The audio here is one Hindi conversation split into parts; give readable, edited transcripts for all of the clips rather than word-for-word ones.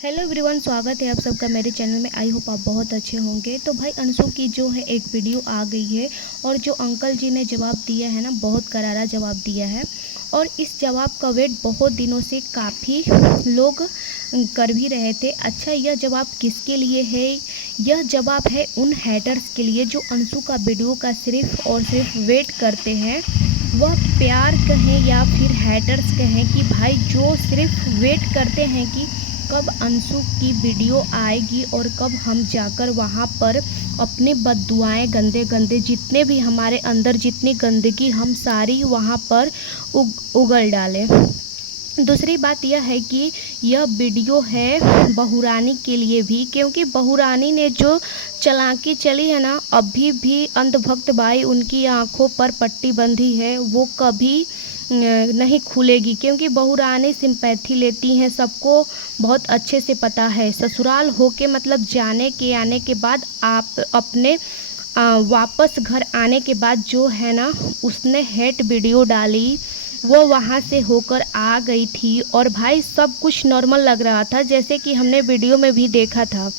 हेलो एवरीवन, स्वागत है आप सबका मेरे चैनल में। आई होप आप बहुत अच्छे होंगे। तो भाई अंशु की जो है एक वीडियो आ गई है और जो अंकल जी ने जवाब दिया है ना, बहुत करारा जवाब दिया है। और इस जवाब का वेट बहुत दिनों से काफ़ी लोग कर भी रहे थे। अच्छा, यह जवाब किसके लिए है? यह जवाब है उन हैटर्स के लिए जो अंशु का वीडियो का सिर्फ और सिर्फ वेट करते हैं। वह प्यार कहें या फिर हैटर्स कहें कि भाई जो सिर्फ वेट करते हैं कि कब अंशु की वीडियो आएगी और कब हम जाकर वहाँ पर अपने बद्दुआएं, गंदे गंदे जितने भी हमारे अंदर जितनी गंदगी हम सारी वहाँ पर उगल डालें। दूसरी बात यह है कि यह वीडियो है बहुरानी के लिए भी, क्योंकि बहुरानी ने जो चालाकी चली है ना, अभी भी अंधभक्त भाई उनकी आंखों पर पट्टी बंधी है, वो कभी नहीं खुलेगी। क्योंकि बहुरानी सिंपैथी लेती हैं, सबको बहुत अच्छे से पता है। ससुराल होके मतलब जाने के आने के बाद आप अपने वापस घर आने के बाद जो है ना, उसने हेट वीडियो डाली, वो वहाँ से होकर आ गई थी और भाई सब कुछ नॉर्मल लग रहा था, जैसे कि हमने वीडियो में भी देखा था।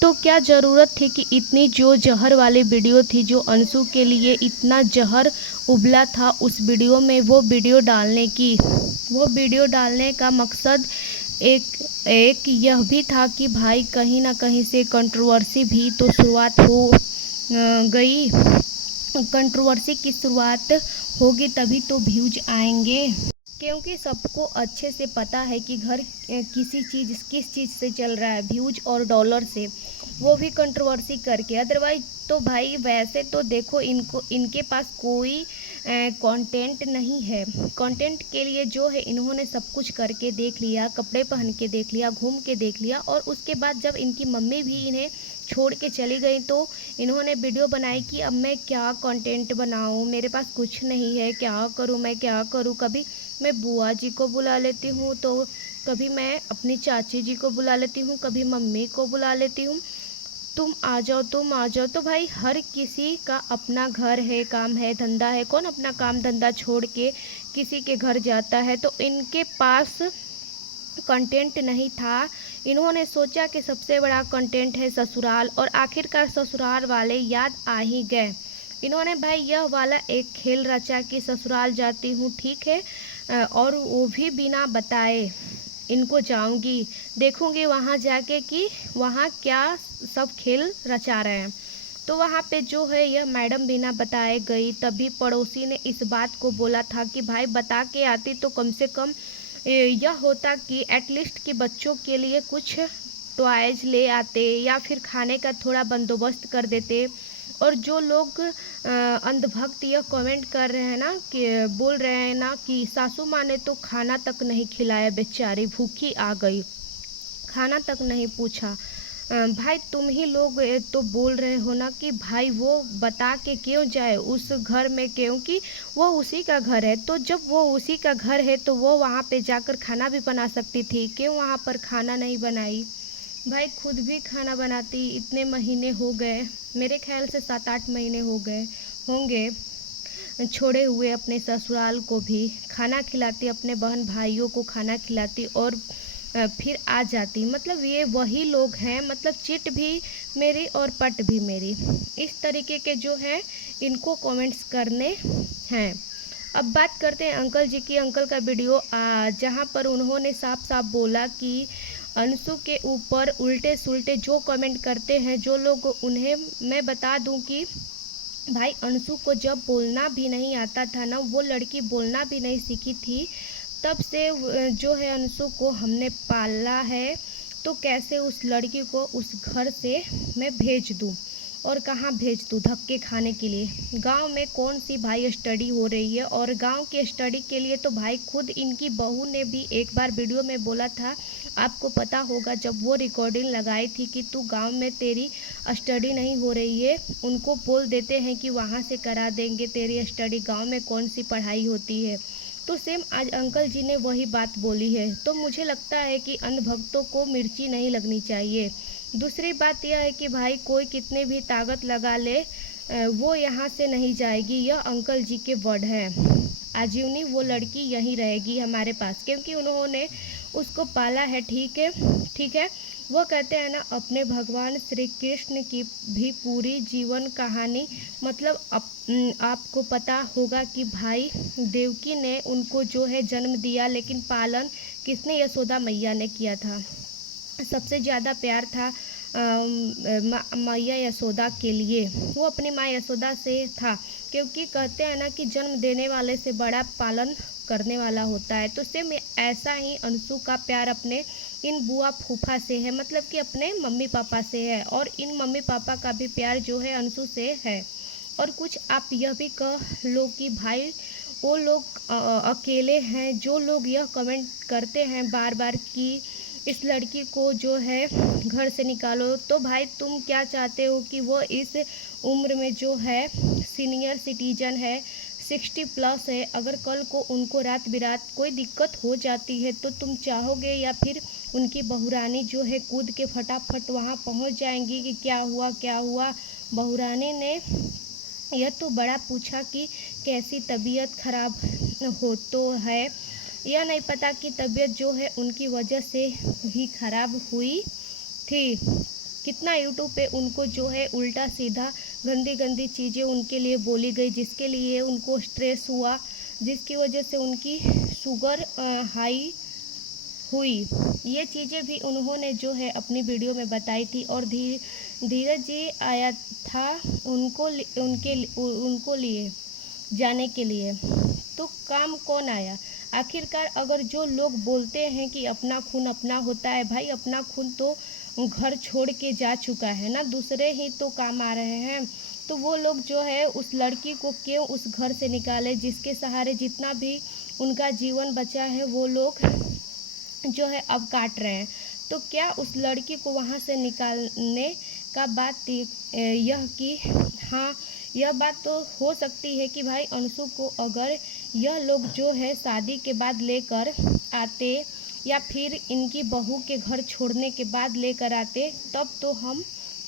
तो क्या ज़रूरत थी कि इतनी जो जहर वाली वीडियो थी, जो अंशु के लिए इतना जहर उबला था उस वीडियो में, वो वीडियो डालने की? वो वीडियो डालने का मकसद एक एक यह भी था कि भाई कहीं ना कहीं से कंट्रोवर्सी भी तो शुरुआत हो गई। कंट्रोवर्सी की शुरुआत होगी तभी तो व्यूज आएंगे। क्योंकि सबको अच्छे से पता है कि घर किसी चीज़ किस चीज़ से चल रहा है, व्यूज और डॉलर से, वो भी कंट्रोवर्सी करके। अदरवाइज तो भाई वैसे तो देखो, इनके पास कोई कंटेंट नहीं है। कंटेंट के लिए जो है इन्होंने सब कुछ करके देख लिया, कपड़े पहन के देख लिया, घूम के देख लिया, और उसके बाद जब इनकी मम्मी भी इन्हें छोड़ के चली गई तो इन्होंने वीडियो बनाई कि अब मैं क्या कंटेंट बनाऊं, मेरे पास कुछ नहीं है, क्या करूं, मैं क्या करूं। कभी मैं बुआ जी को बुला लेती हूँ, तो कभी मैं अपनी चाची जी को बुला लेती हूँ, कभी मम्मी को बुला लेती हूँ, तुम आ जाओ तुम आ जाओ। तो भाई हर किसी का अपना घर है, काम है, धंधा है। कौन अपना काम धंधा छोड़ के किसी के घर जाता है? तो इनके पास कंटेंट नहीं था। इन्होंने सोचा कि सबसे बड़ा कंटेंट है ससुराल, और आखिरकार ससुराल वाले याद आ ही गए। इन्होंने भाई यह वाला एक खेल रचा कि ससुराल जाती हूँ, ठीक है, और वो भी बिना बताए इनको जाऊंगी, देखूंगी वहाँ जाके कि वहाँ क्या सब खेल रचा रहे हैं। तो वहाँ पे जो है यह मैडम बिना बताए गई। तभी पड़ोसी ने इस बात को बोला था कि भाई बता के आती तो कम से कम यह होता कि एटलीस्ट कि बच्चों के लिए कुछ टॉयज ले आते या फिर खाने का थोड़ा बंदोबस्त कर देते। और जो लोग अंधभक्त यह कमेंट कर रहे हैं ना, कि बोल रहे हैं ना कि सासू माँ ने तो खाना तक नहीं खिलाया, बेचारी भूखी आ गई, खाना तक नहीं पूछा। भाई तुम ही लोग तो बोल रहे हो ना कि भाई वो बता के क्यों जाए उस घर में, क्योंकि वो उसी का घर है। तो जब वो उसी का घर है तो वो वहाँ पे जाकर खाना भी बना सकती थी, क्यों वहाँ पर खाना नहीं बनाई? भाई खुद भी खाना बनाती, इतने महीने हो गए, मेरे ख्याल से 7-8 महीने हो गए होंगे छोड़े हुए अपने ससुराल को भी। खाना खिलाती, अपने बहन भाइयों को खाना खिलाती और फिर आ जाती। मतलब ये वही लोग हैं, मतलब चिट भी मेरी और पट भी मेरी, इस तरीके के जो है इनको कमेंट्स करने हैं। अब बात करते हैं अंकल जी की। अंकल का वीडियो जहाँ पर उन्होंने साफ साफ बोला कि अंशु के ऊपर उल्टे सुल्टे जो कमेंट करते हैं जो लोग, उन्हें मैं बता दूं कि भाई अंशु को जब बोलना भी नहीं आता था ना, वो लड़की बोलना भी नहीं सीखी थी, तब से जो है अंशु को हमने पाला है। तो कैसे उस लड़की को उस घर से मैं भेज दूं, और कहाँ भेज दूं धक्के खाने के लिए? गांव में कौन सी भाई स्टडी हो रही है? और गांव की स्टडी के लिए तो भाई खुद इनकी बहू ने भी एक बार वीडियो में बोला था, आपको पता होगा, जब वो रिकॉर्डिंग लगाई थी कि तू गांव में तेरी स्टडी नहीं हो रही है, उनको बोल देते हैं कि वहाँ से करा देंगे तेरी स्टडी, गांव में कौन सी पढ़ाई होती है। तो सेम आज अंकल जी ने वही बात बोली है। तो मुझे लगता है कि अंधभक्तों को मिर्ची नहीं लगनी चाहिए। दूसरी बात यह है कि भाई कोई कितने भी ताकत लगा ले, वो यहाँ से नहीं जाएगी, यह अंकल जी के वर्ड हैं। आजीवनी वो लड़की यहीं रहेगी हमारे पास, क्योंकि उन्होंने उसको पाला है। ठीक है। वो कहते हैं ना, अपने भगवान श्री कृष्ण की भी पूरी जीवन कहानी, मतलब आपको पता होगा कि भाई देवकी ने उनको जो है जन्म दिया, लेकिन पालन किसने? यशोदा मैया ने किया था। सबसे ज़्यादा प्यार था मैया यशोदा के लिए, वो अपनी माँ यशोदा से था, क्योंकि कहते हैं ना कि जन्म देने वाले से बड़ा पालन करने वाला होता है। तो सेम ऐसा ही अंशु का प्यार अपने इन बुआ फूफा से है, मतलब कि अपने मम्मी पापा से है, और इन मम्मी पापा का भी प्यार जो है अंशु से है। और कुछ आप यह भी कह लो कि भाई वो लोग अकेले हैं। जो लोग यह कमेंट करते हैं बार बार कि इस लड़की को जो है घर से निकालो, तो भाई तुम क्या चाहते हो कि वो इस उम्र में जो है सीनियर सिटीजन है, 60+ है, अगर कल को उनको रात बिरात कोई दिक्कत हो जाती है तो तुम चाहोगे, या फिर उनकी बहुरानी जो है कूद के फटाफट वहाँ पहुँच जाएंगी कि क्या हुआ? बहुरानी ने यह तो बड़ा पूछा कि कैसी तबीयत खराब हो, तो है यह नहीं पता कि तबीयत जो है उनकी वजह से ही खराब हुई थी। कितना यूट्यूब पे उनको जो है उल्टा सीधा गंदी गंदी चीज़ें उनके लिए बोली गई, जिसके लिए उनको स्ट्रेस हुआ, जिसकी वजह से उनकी शुगर हाई हुई। ये चीज़ें भी उन्होंने जो है अपनी वीडियो में बताई थी। और धीरज जी आया था उनको लिए जाने के लिए, तो काम कौन आया? आखिरकार अगर जो लोग बोलते हैं कि अपना खून अपना होता है, भाई अपना खून तो घर छोड़ के जा चुका है ना, दूसरे ही तो काम आ रहे हैं। तो वो लोग जो है उस लड़की को क्यों उस घर से निकाले, जिसके सहारे जितना भी उनका जीवन बचा है वो लोग जो है अब काट रहे हैं। तो क्या उस लड़की को वहाँ से निकालने का बात यह कि हाँ, यह बात तो हो सकती है कि भाई अंशु को अगर यह लोग जो है शादी के बाद लेकर आते, या फिर इनकी बहू के घर छोड़ने के बाद लेकर आते, तब तो हम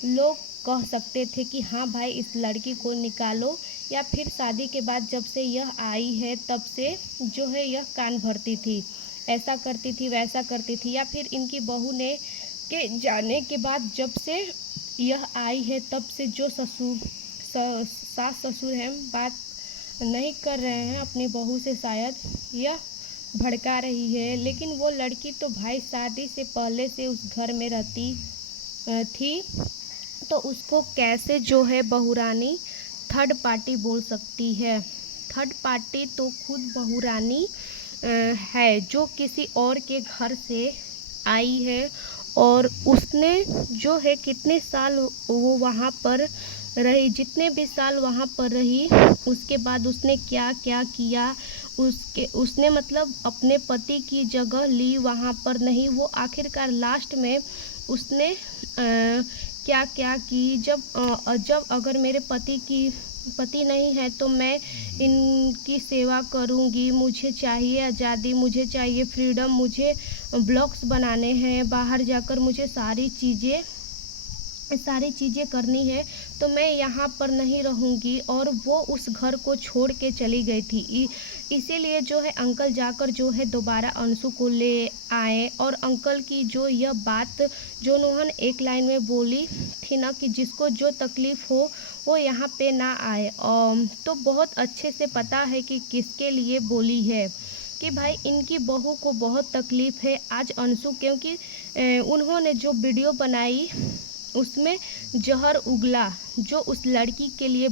लोग कह सकते थे कि हाँ भाई इस लड़की को निकालो, या फिर शादी के बाद जब से यह आई है तब से जो है यह कान भरती थी, ऐसा करती थी वैसा करती थी, या फिर इनकी बहू ने के जाने के बाद जब से यह आई है तब से जो सास ससुर हैं बात नहीं कर रहे हैं अपनी बहू से, शायद यह भड़का रही है। लेकिन वो लड़की तो भाई शादी से पहले से उस घर में रहती थी, तो उसको कैसे जो है बहुरानी थर्ड पार्टी बोल सकती है? थर्ड पार्टी तो खुद बहुरानी है, जो किसी और के घर से आई है, और उसने जो है कितने साल वो वहाँ पर रही, जितने भी साल वहाँ पर रही, उसके बाद उसने क्या क्या किया, उसने मतलब अपने पति की जगह ली वहाँ पर नहीं, वो आखिरकार लास्ट में उसने क्या क्या की, जब अगर मेरे पति नहीं है तो मैं इनकी सेवा करूंगी, मुझे चाहिए आज़ादी, मुझे चाहिए फ्रीडम, मुझे ब्लॉग्स बनाने हैं, बाहर जाकर मुझे सारी चीज़ें करनी है, तो मैं यहाँ पर नहीं रहूँगी। और वो उस घर को छोड़ के चली गई थी। इसीलिए जो है अंकल जाकर जो है दोबारा अंशु को ले आए, और अंकल की जो यह बात जो उन्होंने एक लाइन में बोली थी ना कि जिसको जो तकलीफ़ हो वो यहाँ पे ना आए, तो बहुत अच्छे से पता है कि किसके लिए बोली है, कि भाई इनकी बहू को बहुत तकलीफ़ है आज अंशु, क्योंकि उन्होंने जो वीडियो बनाई उसमें जहर उगला जो उस लड़की के लिए